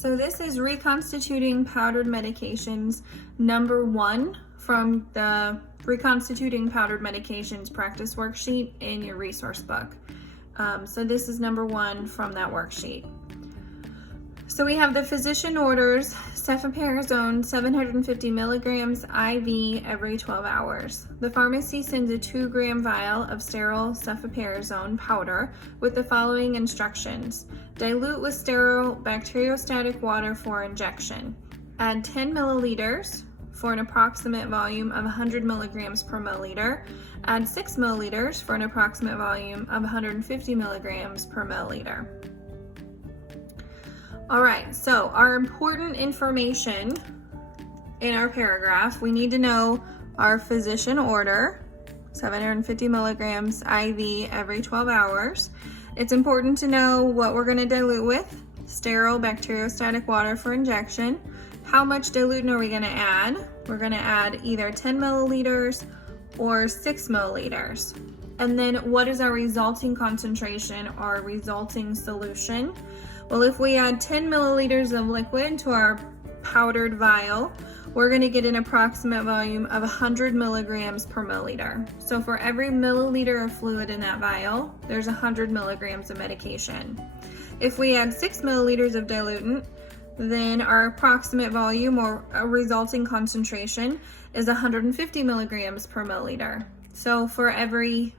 So this is Reconstituting Powdered Medications number 1 from the Reconstituting Powdered Medications practice worksheet in your resource book. So this is number 1 from that worksheet. So we have the physician orders ceftriaxone 750 milligrams IV every 12 hours. The pharmacy sends a 2-gram vial of sterile ceftriaxone powder with the following instructions. Dilute with sterile bacteriostatic water for injection. Add 10 milliliters for an approximate volume of 100 milligrams per milliliter. Add 6 milliliters for an approximate volume of 150 milligrams per milliliter. All right, so our important information in our paragraph, we need to know our physician order, 750 milligrams IV every 12 hours. It's important to know what we're gonna dilute with, sterile bacteriostatic water for injection. How much diluent are we gonna add? We're gonna add either 10 milliliters or 6 milliliters. And then what is our resulting concentration or resulting solution? Well, if we add 10 milliliters of liquid to our powdered vial, we're going to get an approximate volume of 100 milligrams per milliliter. So for every milliliter of fluid in that vial, there's 100 milligrams of medication. If we add 6 milliliters of diluent, then our approximate volume or resulting concentration is 150 milligrams per milliliter. So for every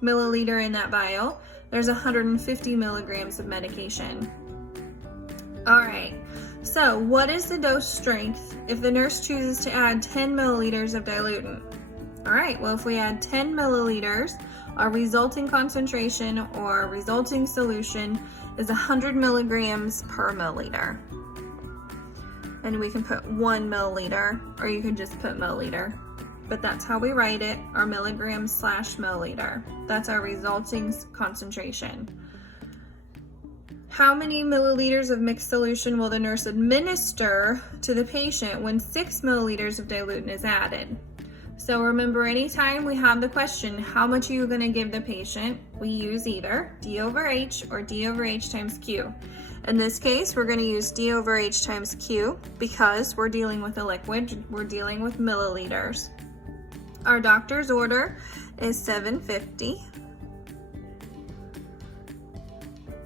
milliliter in that vial, there's 150 milligrams of medication. All right, so what is the dose strength if the nurse chooses to add 10 milliliters of diluent? All right, well, if we add 10 milliliters, our resulting concentration or resulting solution is 100 milligrams per milliliter. And we can put 1 milliliter, or you can just put milliliter. But that's how we write it, our milligrams / milliliter. That's our resulting concentration. How many milliliters of mixed solution will the nurse administer to the patient when 6 milliliters of diluent is added? So remember, anytime we have the question, how much are you going to give the patient, we use either D over H or D over H times Q. In this case, we're going to use D over H times Q because we're dealing with a liquid, we're dealing with milliliters. Our doctor's order is 750.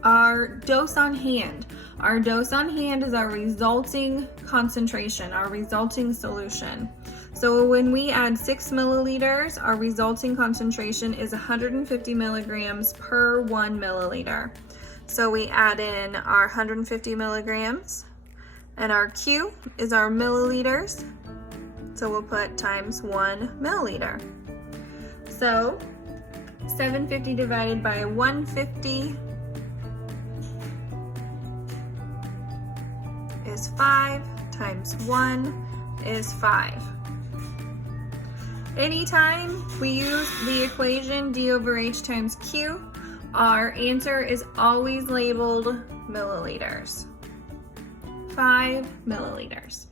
Our dose on hand. Our dose on hand is our resulting concentration, our resulting solution. So when we add 6 milliliters, our resulting concentration is 150 milligrams per 1 milliliter. So we add in our 150 milligrams, and our Q is our milliliters. So we'll put times 1 milliliter. So 750 divided by 150 is 5 times 1 is 5. Anytime we use the equation D over H times Q, our answer is always labeled milliliters. 5 milliliters.